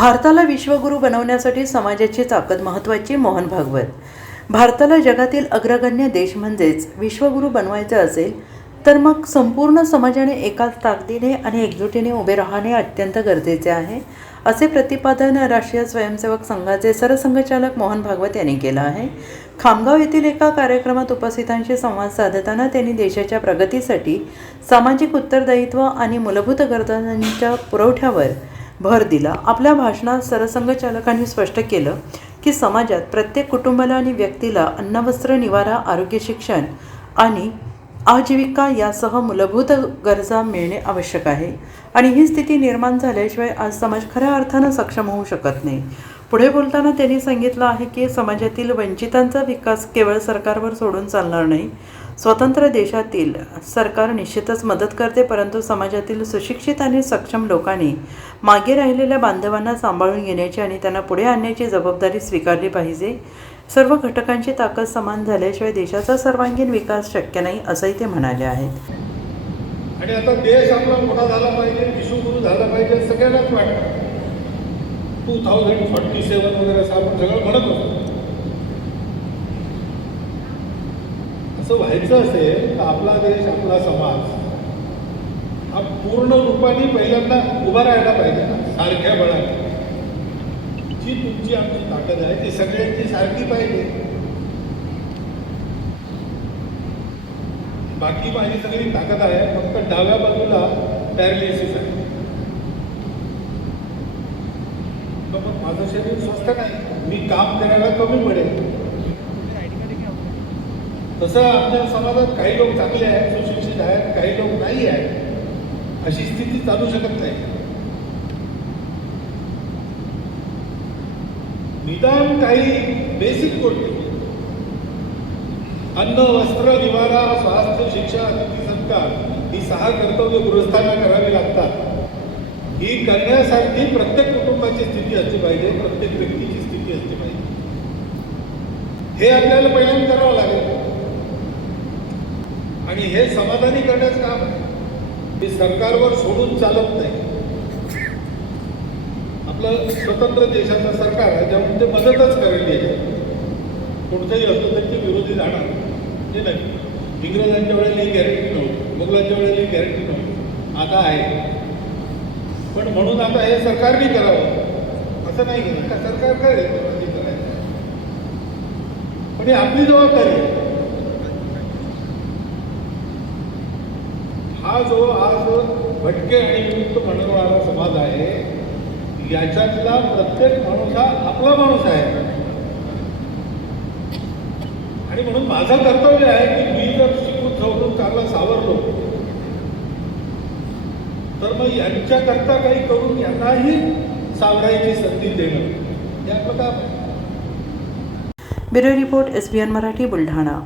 भारताला विश्वगुरू बनवण्यासाठी समाजाची ताकद महत्त्वाची. मोहन भागवत. भारताला जगातील अग्रगण्य देश म्हणजेच विश्वगुरू बनवायचे असेल तर मग संपूर्ण समाजाने एकाच ताकदीने आणि एकजुटीने उभे राहणे अत्यंत गरजेचे आहे, असे प्रतिपादन राष्ट्रीय स्वयंसेवक संघाचे सरसंघचालक मोहन भागवत यांनी केलं आहे. खामगाव येथील एका कार्यक्रमात उपस्थितांशी संवाद साधताना त्यांनी देशाच्या प्रगतीसाठी सामाजिक उत्तरदायित्व आणि मूलभूत गरजांच्या पुरवठ्यावर भर दिला. आपल्या भाषणात सरसंघचालकांनी स्पष्ट केलं की समाजात प्रत्येक कुटुंबाला आणि व्यक्तीला अन्न, वस्त्र, निवारा, आरोग्य, शिक्षण आणि आजीविका यासह मूलभूत गरजा मिळणे आवश्यक आहे आणि ही स्थिती निर्माण झाल्याशिवाय आज समाज खऱ्या अर्थानं सक्षम होऊ शकत नाही. पुढे बोलताना त्यांनी सांगितलं आहे की समाजातील वंचितांचा विकास केवळ सरकारवर सोडून चालणार नाही. स्वतंत्र देशातील सरकार निश्चितच मदत करते, परंतु समाजातील सुशिक्षित आणि सक्षम लोकांनी मागे राहिलेल्या बांधवांना सांभाळून घेण्याची आणि त्यांना पुढे आणण्याची जबाबदारी स्वीकारली पाहिजे. सर्व घटकांची ताकद समान झाल्याशिवाय देशाचा सर्वांगीण विकास शक्य नाही, असंही ते म्हणाले आहेत. आणि आता देश आपला मोठा झाला पाहिजे, विश्वगुरू झाला पाहिजे सगळ्यांनाच वाटतं. 2047 वगैरे असं आपण सगळं म्हणत होतो. असं व्हायचं असेल तर आपला देश, आपला समाज हा पूर्ण रूपाने पहिल्यांदा उभा राहायला पाहिजे ना, सारख्या बळाने. जी तुमची आमची ताकद आहे ती सगळ्यांची सारखी पाहिजे. बाकी माझी सगळी ताकद आहे, फक्त डाव्या बाजूला पॅरालिसिस आहे. मग माझं शरीर स्वस्थ नाही, मी काम करायला कमी पडेल. तसं आमच्या समाजात काही लोक चांगले आहेत, सुशिक्षित आहेत, काही लोक नाही आहेत. अशी स्थिती चालू शकत नाही. निदान काही बेसिक गोष्टी, अन्न, वस्त्र, निवारा, स्वास्थ्य, शिक्षण, अतिथी सत्कार, ही 6 कर्तव्य गृहस्थांना करावी लागतात. ही करण्यासाठी प्रत्येक कुटुंबाची स्थिती असली पाहिजे, प्रत्येक व्यक्तीची स्थिती असली पाहिजे. हे आपल्याला पहिल्यांदा करावं लागेल आणि हे समाधानी करण्याचं काम आहे. हे सरकारवर सोडून चालत नाही. आपलं स्वतंत्र देशाचं सरकार आहे, त्यामुळे ते मदतच करायला आहे. कोणत्याही असलं त्यांचे विरोधी जाणार हे नाही. इंग्रजांच्या वेळेला ही गॅरंटी नव्हती, मुघलांच्या वेळेला ही गॅरंटी नव्हती, आता आहे. पण म्हणून आता हे सरकारने करावं असं नाही केलं का, सरकार करेल करायचं, पण ही आपली जबाबदारी आहे. हा जो आज भटके आणि विमुक्त म्हणणारा समाज आहे, याच्यातला प्रत्येक माणूस हा आपला माणूस आहे. आणि म्हणून माझं कर्तव्य आहे की मी जर शिकून सवरून चांगला सावरलो तर मग यांच्याकरता काही करून यांनाही सावरायची संधी देणं हे आपलं काम आहे. Bureau report, SBN Marathi, Buldhana.